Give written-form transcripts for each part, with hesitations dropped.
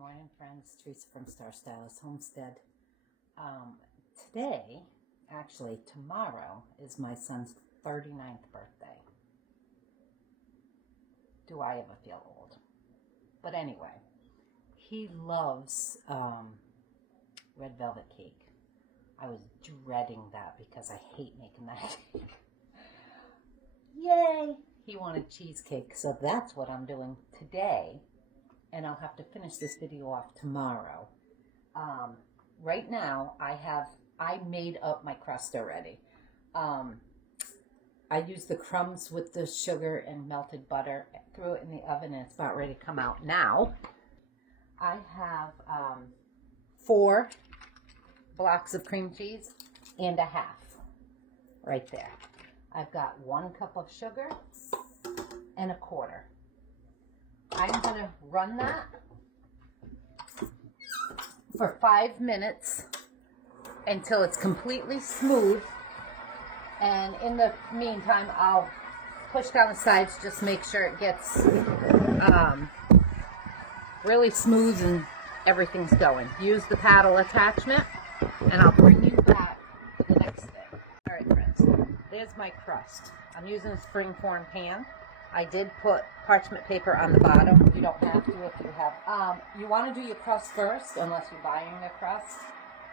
morning, friends. Teresa from Star Stylist Homestead. Today, actually tomorrow, is my son's 39th birthday. Do I ever feel old? But anyway, he loves red velvet cake. I was dreading that because I hate making that. Yay! He wanted cheesecake, so that's what I'm doing today. And I'll have to finish this video off tomorrow. Right now, I made up my crust already. I used the crumbs with the sugar and melted butter, threw it in the oven, and it's about ready to come out. Now, I have 4 blocks of cream cheese and a half right there. I've got 1 cup of sugar and 1/4. I'm going to run that for 5 minutes until it's completely smooth. And in the meantime, I'll push down the sides, just make sure it gets really smooth and everyth's going. Use the paddle attachment, and I'll bring you back the next day. All right, friends, there's my crust. I'm using a springform pan. I did put parchment paper on the bottom. You don't have to if you have. You want to do your crust first, unless you're buying the crust,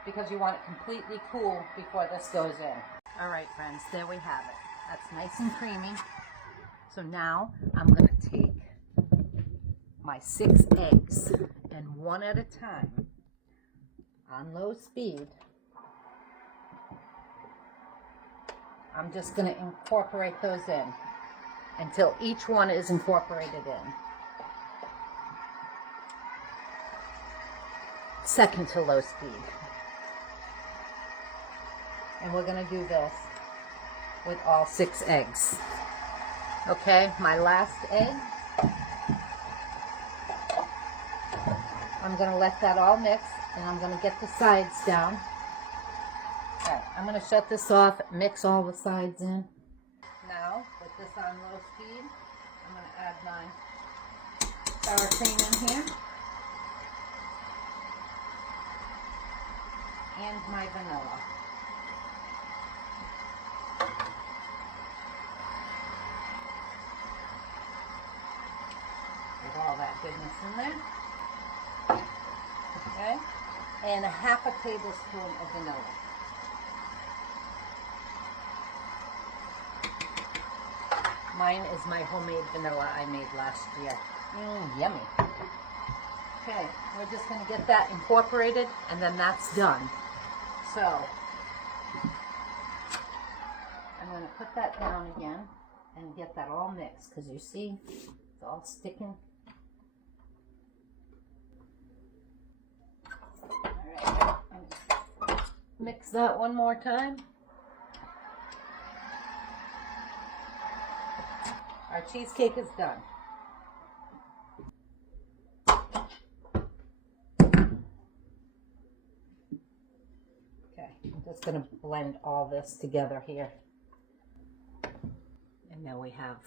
because you want it completely cool before this goes in. All right, friends, there we have it. That's nice and creamy. So now I'm going to take my 6 eggs, and one at a time, on low speed, I'm just going to incorporate those in until each one is incorporated in. Second to low speed. And we're going to do this with all 6 eggs. Okay, my last egg. I'm going to let that all mix, and I'm going to get the sides down. Okay, I'm going to shut this off, mix all the sides in. Now, with this on low speed, I'm going to add my sour cream in here. And my vanilla. Get all that goodness in there. Okay? And a 1/2 tablespoon of vanilla. Mine is my homemade vanilla I made last year. Yummy. Okay, we're just going to get that incorporated, and then that's done. So, I'm going to put that down again and get that all mixed, because you see, it's all sticking. All right, mix that one more time. Our cheesecake is done. Okay, I'm just going to blend all this together here. And now we have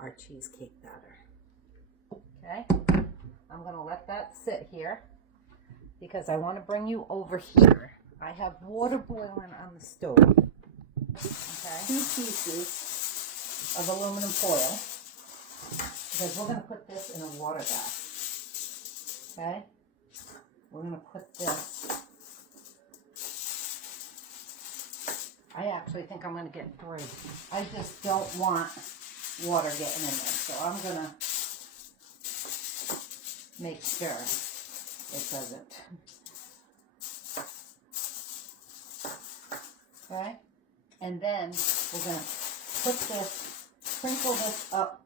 our cheesecake batter. Okay, I'm going to let that sit here because I want to bring you over here. I have water boiling on the stove. Okay, 2 pieces of aluminum foil, because we're going to put this in a water bath. Okay? We're going to put this. I actually think I'm going to get 3. I just don't want water getting in there, so I'm going to make sure it doesn't. Okay? And then we're going to put this, sprinkle this up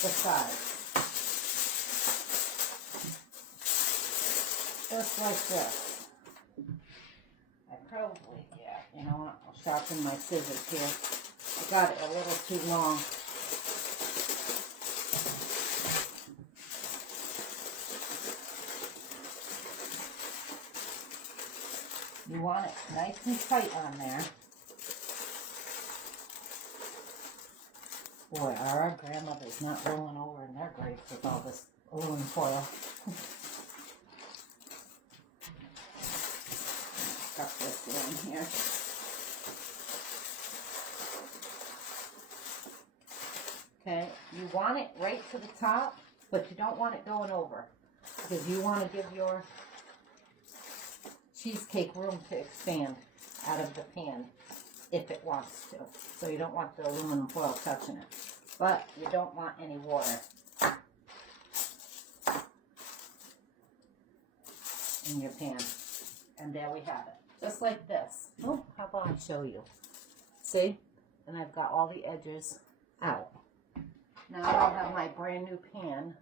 the side. Just like this. I probably, you know what, I'll sharpen my scissors here. I got it a little too long. You want it nice and tight on there. Boy, are our grandmothers not rolling over in their graves with all this aluminum foil. stuff this in here. Okay, you want it right to the top, but you don't want it going over, because you want to give your cheesecake room to expand out of the pan if it wants to. So you don't want the aluminum foil touching it, but you don't want any water in your pan. And there we have it, just like this. Oh, how about I show you? See? And I've got all the edges out. Now I'll have my brand new pan.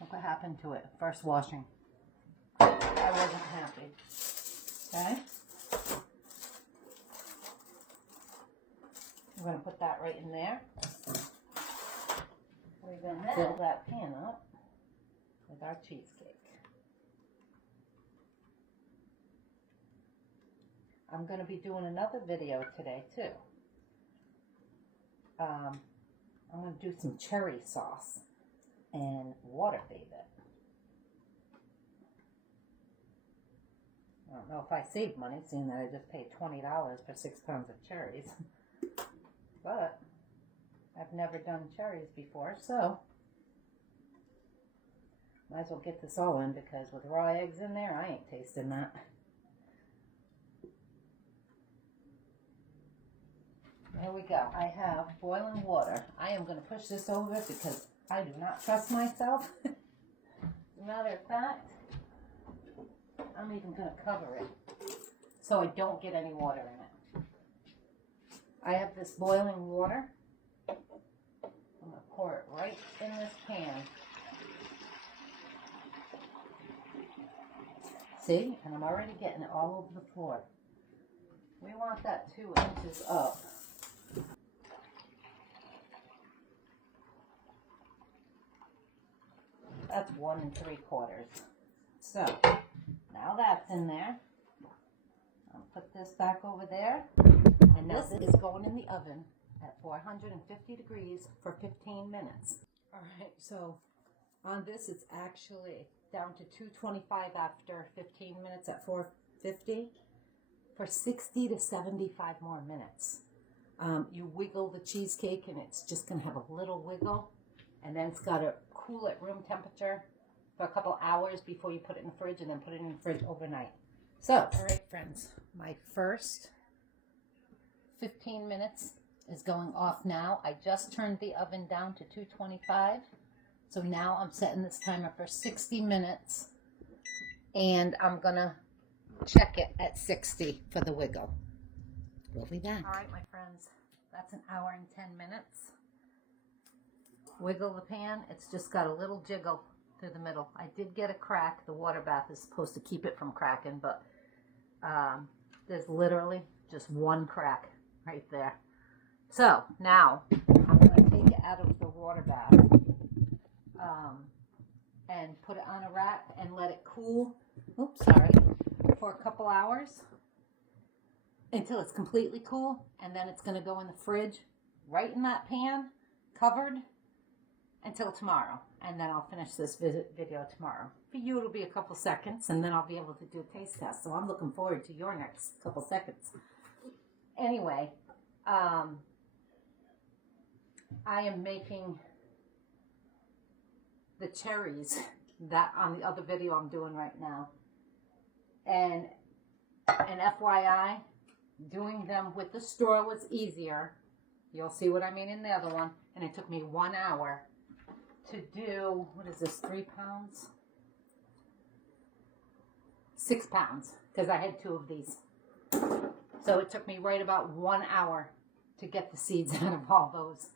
Look what happened to it. First washing. I wasn't happy. Okay? We're going to put that right in there. We're going to fill that pan up with our cheesecake. I'm going to be doing another video today too. I'm going to do some cherry sauce and water bathe it. I don't know if I saved money, seeing that I just paid $20 for 6 pounds of cherries. But I've never done cherries before, so might as well get this all in, because with raw eggs in there, I ain't tasting that. There we go. I have boiling water. I am going to push this over because I do not trust myself. As a matter of fact, I'm even going to cover it so I don't get any water in it. I have this boiling water. I'm going to pour it right in this pan. See? And I'm already getting it all over the floor. We want that 2 inches up. That's 1 3/4. So, now that's in there. I'll put this back over there. And this is going in the oven at 450 degrees for 15 minutes. Alright, so on this it's actually down to 225 after 15 minutes at 450 for 60 to 75 more minutes. You wiggle the cheesecake and it's just going to have a little wiggle. And then it's got to cool at room temperature for a couple hours before you put it in the fridge, and then put it in the fridge overnight. So, all right, friends, my first 15 minutes is going off now. I just turned the oven down to 225. So now I'm setting this timer for 60 minutes, and I'm going to check it at 60 for the wiggle. We'll be back. All right, my friends, that's 1 hour and 10 minutes. Wiggle the pan. It's just got a little jiggle through the middle. I did get a crack. The water bath is supposed to keep it from cracking, but there's literally just one crack right there. So now I'm going to take it out of the water bath and put it on a rack and let it cool. Oops, sorry. For a couple hours until it's completely cool, and then it's going to go in the fridge right in that pan, covered, until tomorrow. And then I'll finish this video tomorrow. For you, it'll be a couple seconds, and then I'll be able to do a taste test. So I'm looking forward to your next couple seconds. Anyway, I am making the cherries that on the other video I'm doing right now. And an FYI, doing them with the straw was easier. You'll see what I mean in the other one. And it took me 1 hour to do, what is this, 3 pounds? 6 pounds, because I had 2 of these. So it took me right about 1 hour to get the seeds out of all those.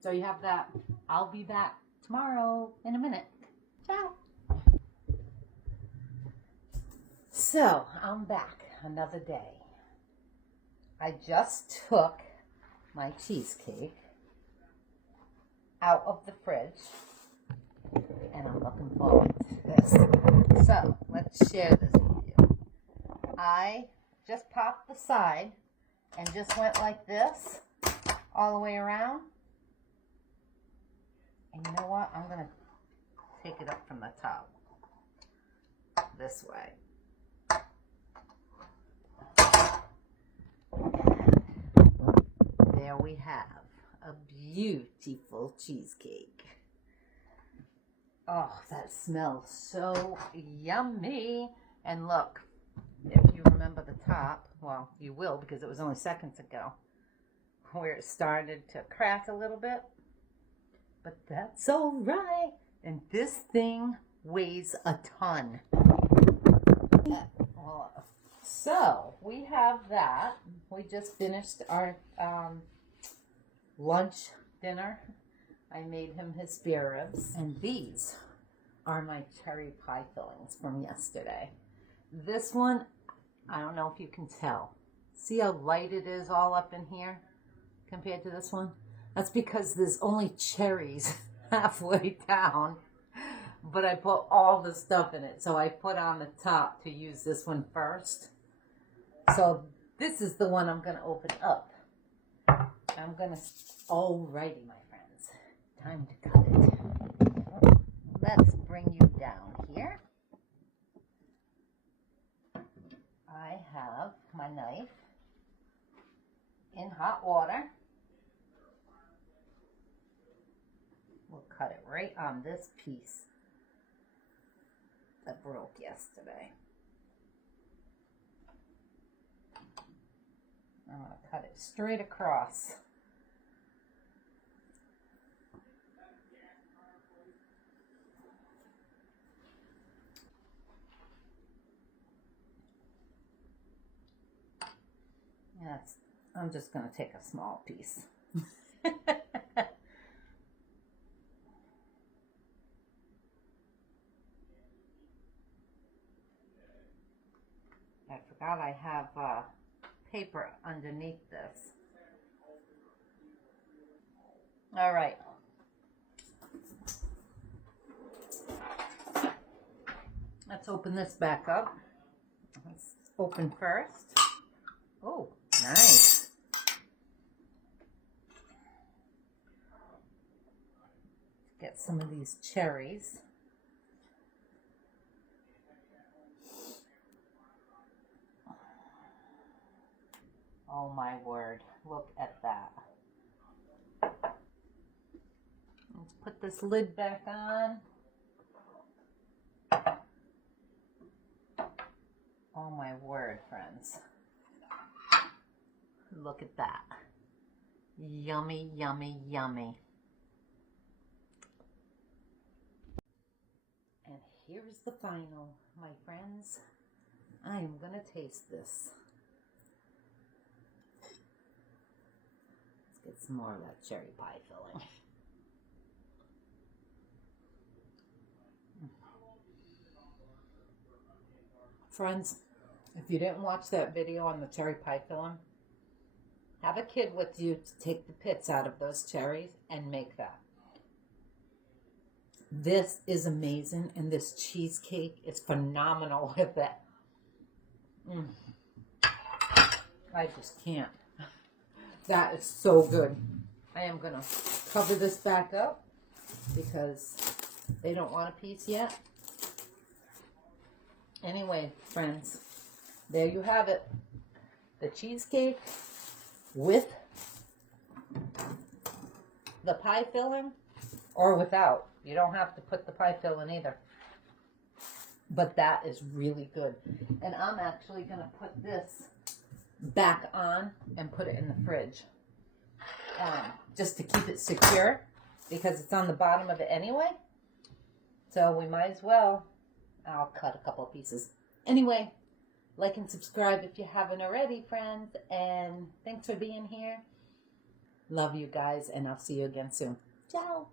So you have that. I'll be back tomorrow in a minute. Ciao. So I'm back another day. I just took my cheesecake out of the fridge, and I'm looking forward to this. So let's share this with you. I just popped the side and just went like this all the way around. And you know what? I'm going to take it up from the top this way. there we have a beautiful cheesecake. Oh, that smells so yummy. And look, if you remember the top, well, you will because it was only seconds ago, where it started to crack a little bit. But that's all right. And this thing weighs a ton. So we have that. We just finished our lunch dinner. I made him his spare ribs. And these are my cherry pie fillings from yesterday. This one, I don't know if you can tell. See how light it is all up in here compared to this one? That's because there's only cherries halfway down. But I put all the stuff in it. So I put on the top to use this one first. So this is the one I'm going to open up. I'm going to... Alrighty, my friends. Time to cut it. Let's bring you down here. I have my knife in hot water. We'll cut it right on this piece that broke yesterday. I'm going to cut it straight across. Yes, I'm just going to take a small piece. I forgot I have paper underneath this. All right. Let's open this back up. Let's open first. Oh, nice. Get some of these cherries. Oh my word, look at that. Let's put this lid back on. Oh my word, friends. Look at that. Yummy, yummy, yummy. And here's the final, my friends. I am going to taste this. Let's get some more of that cherry pie filling. Friends, if you didn't watch that video on the cherry pie filling, have a kid with you to take the pits out of those cherries and make that. This is amazing, and this cheesecake is phenomenal with it. I just can't. That is so good. I am going to cover this back up because they don't want a piece yet. Anyway, friends, there you have it. The cheesecake with the pie filling or without. You don't have to put the pie filling either. But that is really good. And I'm actually going to put this back on and put it in the fridge. Just to keep it secure because it's on the bottom of it anyway. So we might as well. I'll cut a couple of pieces. Anyway, like and subscribe if you haven't already, friends. And thanks for being here. Love you guys, and I'll see you again soon. Ciao.